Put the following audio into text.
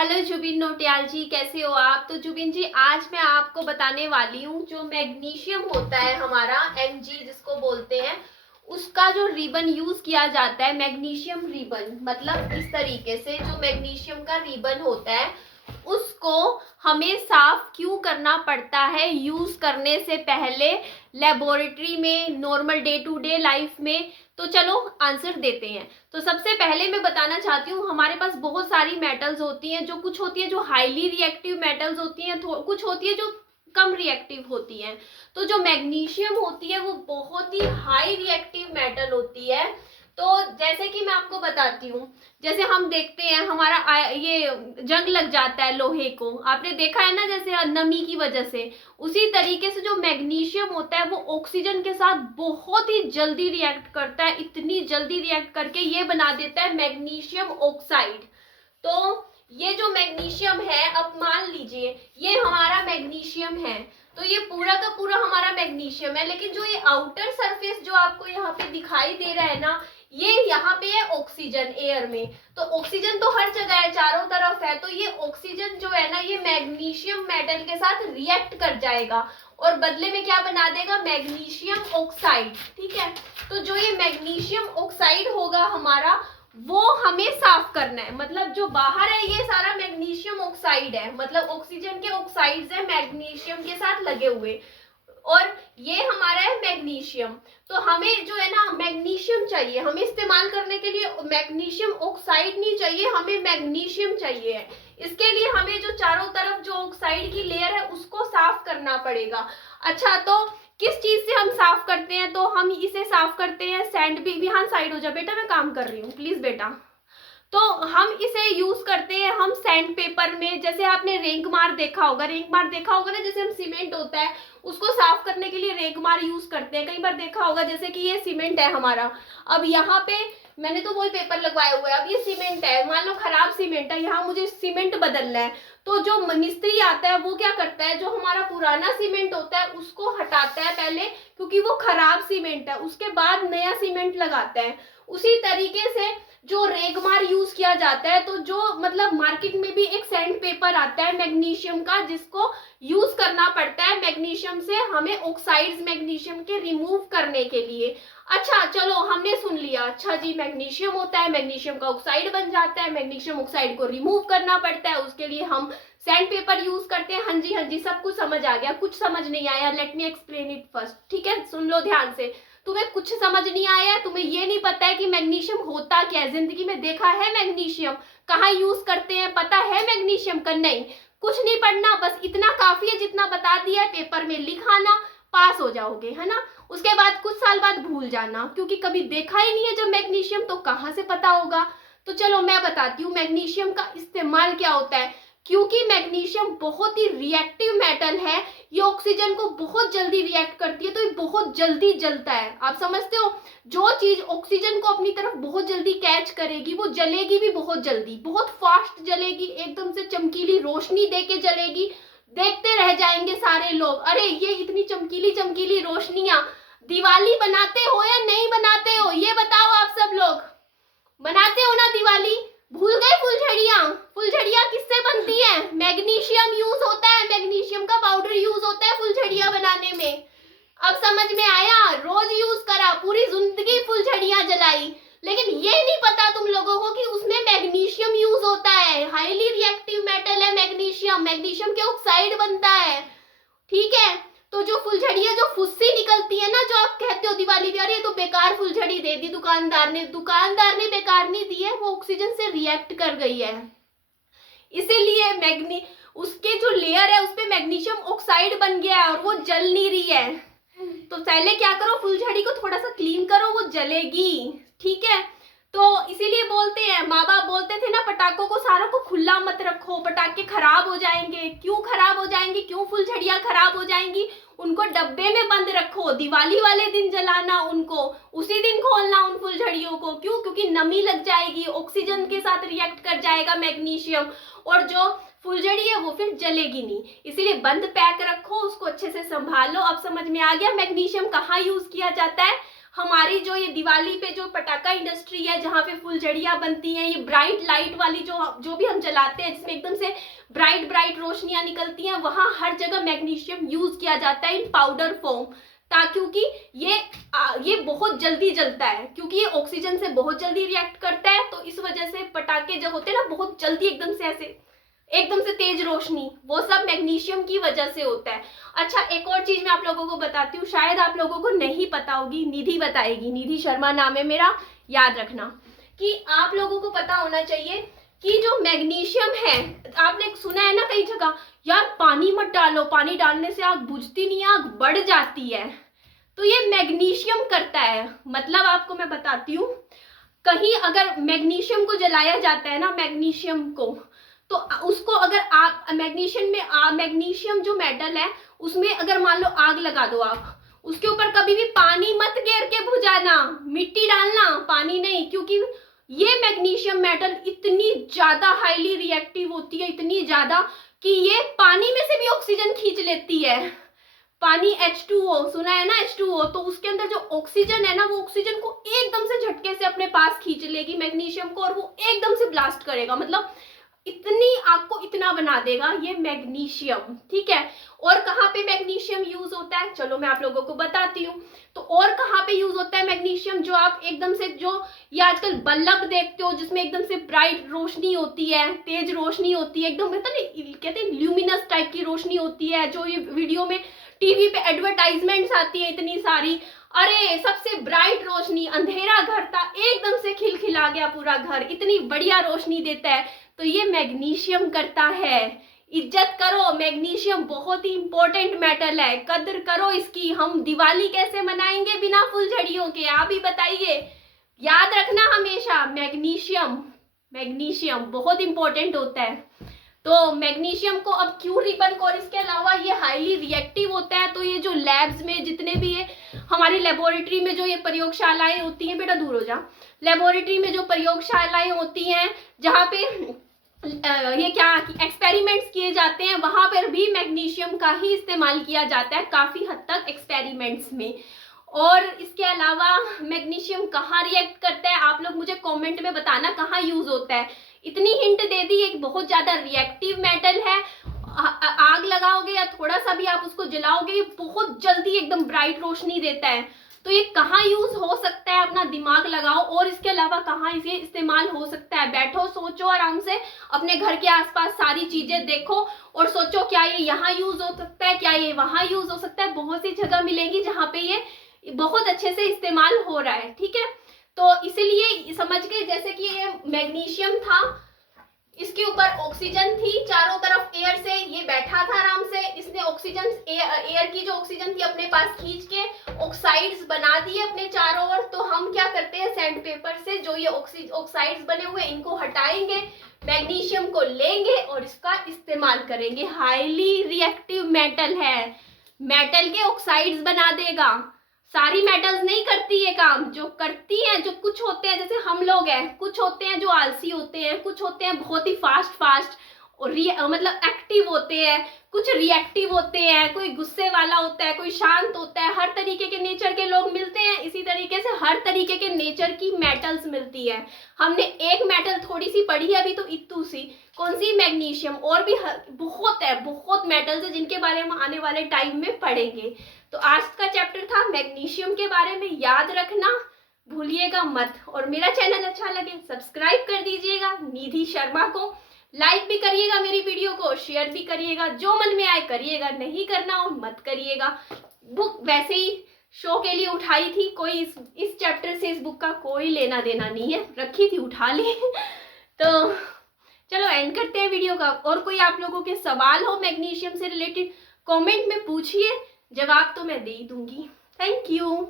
Hello Zubin Notiyal जी, कैसे हो आप? तो जुबिन जी, आज मैं आपको बताने वाली हूँ जो मैग्नीशियम होता है हमारा Mg जिसको बोलते हैं, उसका जो रिबन यूज किया जाता है, मैग्नीशियम रिबन, मतलब इस तरीके से जो मैग्नीशियम का रिबन होता है उसको हमें साफ क्यों करना पड़ता है यूज करने से पहले, लेबोरेटरी में, normal day to day life में। तो चलो आंसर देते हैं। तो सबसे पहले मैं बताना चाहती हूँ, हमारे पास बहुत सारी मेटल्स होती हैं, जो कुछ होती है जो हाईली रिएक्टिव मेटल्स होती हैं, कुछ होती है जो कम रिएक्टिव होती हैं। तो जो मैग्नीशियम होती है वो बहुत ही हाई रिएक्टिव मेटल होती है। तो जैसे कि मैं आपको बताती हूँ, जैसे हम देखते हैं हमारा ये जंग लग जाता है लोहे को, आपने देखा है ना, जैसे नमी की वजह से। उसी तरीके से जो मैग्नीशियम होता है वो ऑक्सीजन के साथ बहुत ही जल्दी रिएक्ट करता है, इतनी जल्दी रिएक्ट करके ये बना देता है मैग्नीशियम ऑक्साइड। तो ये जो मैग्नीशियम है, अब मान लीजिए ये हमारा मैग्नीशियम है, तो ये पूरा का पूरा हमारा मैग्नीशियम है, लेकिन जो ये आउटर सरफेस जो आपको यहाँ पे दिखाई दे रहा है ना, ये यहाँ पे है ऑक्सीजन एयर में। तो ऑक्सीजन तो हर जगह है, चारों तरफ है, तो ये ऑक्सीजन जो है ना, ये मैग्नीशियम मेटल के साथ रिएक्ट कर जाएगा और बदले में क्या बना देगा, मैग्नीशियम ऑक्साइड। ठीक है, तो जो ये मैग्नीशियम ऑक्साइड होगा हमारा, वो हमें साफ करना है। मतलब जो बाहर है ये सारा मैग्नीशियम ऑक्साइड है, मतलब ऑक्सीजन के ऑक्साइड्स है मैग्नीशियम के साथ लगे हुए, और ये हमारा है मैग्नीशियम। तो हमें जो है ना मैग्नीशियम चाहिए, हमें इस्तेमाल करने के लिए मैग्नीशियम ऑक्साइड नहीं चाहिए, हमें मैग्नीशियम चाहिए। इसके लिए हमें जो चारों तरफ जो ऑक्साइड की लेयर है उसको साफ करना पड़ेगा। अच्छा, तो किस चीज से हम साफ करते हैं? तो हम इसे साफ करते हैं सैंड भी। यहाँ साइड हो जा बेटा, मैं काम कर रही हूँ, प्लीज बेटा। तो हम इसे यूज करते हैं हम सैंड पेपर में। जैसे आपने रेंगमार देखा होगा, रेंगमार देखा होगा ना, जैसे हम सीमेंट होता है उसको साफ करने के लिए रेंगमार यूज करते हैं। कई बार देखा होगा, जैसे कि ये सीमेंट है हमारा, अब यहाँ पे मैंने तो वॉल पेपर लगवाया हुआ है, अब ये सीमेंट है, मान लो खराब सीमेंट है, यहाँ मुझे सीमेंट बदलना है। तो जो मिस्त्री आता है वो क्या करता है, जो हमारा पुराना सीमेंट होता है उसको हटाता है पहले, क्योंकि वो खराब सीमेंट है, उसके बाद नया सीमेंट लगाता है। उसी तरीके से जो रेगमार यूज किया जाता है, तो जो मतलब मार्केट में भी एक सैंड पेपर आता है मैग्नीशियम का, जिसको यूज करना पड़ता है मैग्नीशियम से हमें ऑक्साइड्स मैग्नीशियम के रिमूव करने के लिए। अच्छा चलो, हमने सुन लिया, अच्छा जी मैग्नीशियम होता है, मैग्नीशियम का ऑक्साइड बन जाता है, मैग्नीशियम ऑक्साइड को रिमूव करना पड़ता है, उसके लिए हम सैंड पेपर यूज करते हैं। हाँ जी, सब कुछ समझ आ गया। कुछ समझ नहीं आया, let me explain it first. ठीक है, सुन लो ध्यान से। तुम्हें कुछ समझ नहीं आया, तुम्हें ये नहीं पता है कि मैग्नीशियम होता क्या है, जिंदगी में देखा है मैग्नीशियम, कहाँ यूज करते हैं, पता है मैग्नीशियम का? नहीं, कुछ नहीं पढ़ना, बस इतना काफी है, जितना बता दिया है पेपर में लिखाना, पास हो जाओगे, है ना। उसके बाद कुछ साल बाद भूल जाना, क्योंकि कभी देखा ही नहीं है जब मैग्नीशियम, तो कहाँ से पता होगा। तो चलो मैं बताती हूँ मैग्नीशियम का इस्तेमाल क्या होता है। क्योंकि मैग्नीशियम बहुत ही रिएक्टिव मेटल है, ये ऑक्सीजन को बहुत जल्दी रिएक्ट करती है, तो ये बहुत जल्दी जलता है। आप समझते हो, जो चीज ऑक्सीजन को अपनी तरफ बहुत जल्दी कैच करेगी वो जलेगी भी बहुत जल्दी, बहुत फास्ट जलेगी, एकदम से चमकीली रोशनी देके जलेगी। देखते रह जाएंगे सारे लोग, अरे ये इतनी चमकीली चमकीली रोशनियां। दिवाली बनाते हो या नहीं बनाते हो, ये बताओ आप सब लोग, बनाते हो ना दिवाली? भूल गए फुलझड़ियां? फुलझड़ियां किससे बनती है? मैग्नीशियम यूज होता है, मैग्नीशियम का पाउडर यूज होता है फुलझड़ियां बनाने में। अब समझ में आया? रोज यूज करा, पूरी जिंदगी फुलझड़ियां जलाई, लेकिन ये नहीं पता तुम लोगों को कि उसमें मैग्नीशियम यूज होता है। हाईली रिएक्टिव मेटल है मैग्नीशियम, मैग्नीशियम के ऑक्साइड बनता है। ठीक है, तो जो फुलझड़ियां जो फुस्सी निकलती है ना, जो आप कहते हो दिवाली पे, अरे तो बेकार फुलझड़ी दे दी दुकानदार ने, दुकानदार ने बेकार नहीं दी है, वो ऑक्सीजन से रिएक्ट कर गई है, इसीलिए मैग्नी उसके जो लेयर है उसपे मैग्नीशियम ऑक्साइड बन गया है और वो जल नहीं रही है। तो पहले क्या करो, फुलझड़ी को थोड़ा सा क्लीन करो, वो जलेगी। ठीक है, तो इसीलिए बोलते हैं, माँ बाप बोलते थे ना, पटाखों को सारों को खुला मत रखो, पटाखे खराब हो जाएंगे। क्यों खराब हो जाएंगे, क्यों फुलझड़ियां खराब हो जाएंगी? उनको डब्बे में बंद रखो, दिवाली वाले दिन जलाना उनको, उसी दिन खोलना उन फुलझड़ियों को। क्यों? क्योंकि नमी लग जाएगी, ऑक्सीजन के साथ रिएक्ट कर जाएगा मैग्नीशियम, और जो फुलझड़ी है वो फिर जलेगी नहीं, इसीलिए बंद पैक रखो, उसको अच्छे से संभालो। अब समझ में आ गया मैग्नीशियम कहाँ यूज किया जाता है? हमारी जो ये दिवाली पे जो पटाखा इंडस्ट्री है, जहाँ पे फुलझड़ियाँ बनती हैं, ये ब्राइट लाइट वाली जो भी हम जलाते हैं जिसमें एकदम से ब्राइट ब्राइट रोशनियाँ निकलती हैं, वहाँ हर जगह मैग्नीशियम यूज किया जाता है इन पाउडर फॉर्म, क्योंकि ये बहुत जल्दी जलता है, क्योंकि ये ऑक्सीजन से बहुत जल्दी रिएक्ट करता है। तो इस वजह से पटाखे जब होते हैं ना, बहुत जल्दी एकदम से तेज रोशनी, वो सब मैग्नीशियम की वजह से होता है। अच्छा, एक और चीज मैं आप लोगों को बताती हूँ, शायद आप लोगों को नहीं पता होगी, निधि बताएगी, निधि शर्मा नाम है मेरा, याद रखना कि आप लोगों को पता होना चाहिए कि जो मैग्नीशियम है, आपने सुना है ना कई जगह, यार पानी मत डालो, पानी डालने से आग बुझती नहीं, आग बढ़ जाती है। तो ये मैग्नीशियम करता है। मतलब आपको मैं बताती हूँ, कहीं अगर मैग्नीशियम को जलाया जाता है ना, मैग्नीशियम को, तो उसको अगर आप मैग्नीशियम जो मेटल है उसमें अगर मान लो आग लगा दो, आप उसके ऊपर कभी भी पानी मत गिर के बुझाना, मिट्टी डालना, पानी नहीं, क्योंकि ये मैग्नीशियम मेटल इतनी ज्यादा हाईली रिएक्टिव होती है, इतनी ज्यादा कि ये पानी में से भी ऑक्सीजन खींच लेती है। पानी H2O सुना है ना, H2O, तो उसके अंदर जो ऑक्सीजन है ना, वो ऑक्सीजन को एकदम से झटके से अपने पास खींच लेगी मैग्नीशियम को, और वो एकदम से ब्लास्ट करेगा, मतलब इतनी आग को इतना बना देगा ये मैग्नीशियम, ठीक है। और कहाँ पे मैग्नीशियम यूज होता है, चलो मैं आप लोगों को बताती हूँ। तो और कहाँ पे यूज होता है मैग्नीशियम, जो आप एकदम से, जो ये आजकल बल्ब देखते हो जिसमें एकदम से ब्राइट रोशनी होती है, तेज रोशनी होती है, एकदम कहते हैं ल्यूमिनस टाइप की रोशनी होती है, जो ये वीडियो में टीवी पे एडवर्टाइजमेंट्स आती है इतनी सारी, अरे सबसे ब्राइट रोशनी, अंधेरा घर था एकदम से खिलखिला गया पूरा घर, इतनी बढ़िया रोशनी देता है। तो ये मैग्नीशियम करता है। इज्जत करो, मैग्नीशियम बहुत ही इंपॉर्टेंट मेटल है, कद्र करो इसकी। हम दिवाली कैसे मनाएंगे बिना फुलझड़ियों के, आप ही बताइए। याद रखना हमेशा, मैग्नीशियम बहुत इंपॉर्टेंट होता है। तो मैग्नीशियम को अब क्यों रिबन को, और इसके अलावा ये हाईली रिएक्टिव होता है। तो ये जो लैब्स में जितने भी है, हमारी लेबोरेटरी में जो ये प्रयोगशालाएं होती हैं, बेटा दूर हो जा, लेबोरेटरी में जो प्रयोगशालाएं होती हैं जहाँ पे ये क्या एक्सपेरिमेंट्स किए जाते हैं, वहां पर भी मैग्नीशियम का ही इस्तेमाल किया जाता है काफी हद तक एक्सपेरिमेंट्स में। और इसके अलावा मैग्नीशियम कहाँ रिएक्ट करता है, आप लोग मुझे कमेंट में बताना कहाँ यूज होता है। इतनी हिंट दे दी, एक बहुत ज्यादा रिएक्टिव मेटल है, आग लगाओगे या थोड़ा सा भी आप उसको जलाओगे, बहुत जल्दी एकदम ब्राइट रोशनी देता है। तो ये कहाँ यूज हो सकता है, अपना दिमाग लगाओ। और इसके अलावा कहाँ इसे इस्तेमाल हो सकता है, बैठो सोचो आराम से, अपने घर के आसपास सारी चीजें देखो और सोचो क्या ये यहाँ यूज हो सकता है, क्या ये वहां यूज हो सकता है। बहुत सी जगह मिलेगी जहाँ पे ये बहुत अच्छे से इस्तेमाल हो रहा है, ठीक है। तो इसीलिए समझ के, जैसे कि ये मैग्नीशियम था, इसके ऊपर ऑक्सीजन थी, चारों तरफ एयर से ये बैठा था आराम से, इसने ऑक्सीजन एयर की जो ऑक्सीजन थी अपने पास खींच के ऑक्साइड्स बना दिए अपने चारों ओर। तो हम क्या करते हैं, सैंड पेपर से जो ये ऑक्साइड्स बने हुए इनको हटाएंगे, मैग्नीशियम को लेंगे और इसका इस्तेमाल करेंगे। हाईली रिएक्टिव मेटल है, मेटल के ऑक्साइड्स बना देगा। सारी मेटल्स नहीं करती ये काम, जो करती हैं, जो कुछ होते हैं जैसे हम लोग हैं, कुछ होते हैं जो आलसी होते हैं, कुछ होते हैं बहुत ही फास्ट और मतलब एक्टिव होते हैं, कुछ रिएक्टिव होते हैं, कोई गुस्से वाला होता है, कोई शांत होता है। हर तरीके के नेचर के लोग मिलते हैं, इसी तरीके से हर तरीके के नेचर की मेटल्स मिलती है। हमने एक मेटल थोड़ी सी पढ़ी है अभी, तो इतू सी, कौन सी, मैग्नीशियम। और भी बहुत मेटल्स है जिनके बारे में आने वाले टाइम में पढ़ेंगे। तो आज का चैप्टर था मैग्नीशियम के बारे में, याद रखना भूलिएगा मत। और मेरा चैनल अच्छा लगे सब्सक्राइब कर दीजिएगा, निधि शर्मा को लाइक भी करिएगा, मेरी वीडियो को शेयर भी करिएगा, जो मन में आए करिएगा, नहीं करना हो मत करिएगा। बुक वैसे ही शो के लिए उठाई थी, कोई इस चैप्टर से इस बुक का कोई लेना देना नहीं है, रखी थी उठा ली। तो चलो एंड करते हैं वीडियो का। और कोई आप लोगों के सवाल हो मैग्नीशियम से रिलेटेड, कमेंट में पूछिए, जवाब तो मैं दे ही दूंगी। Thank you.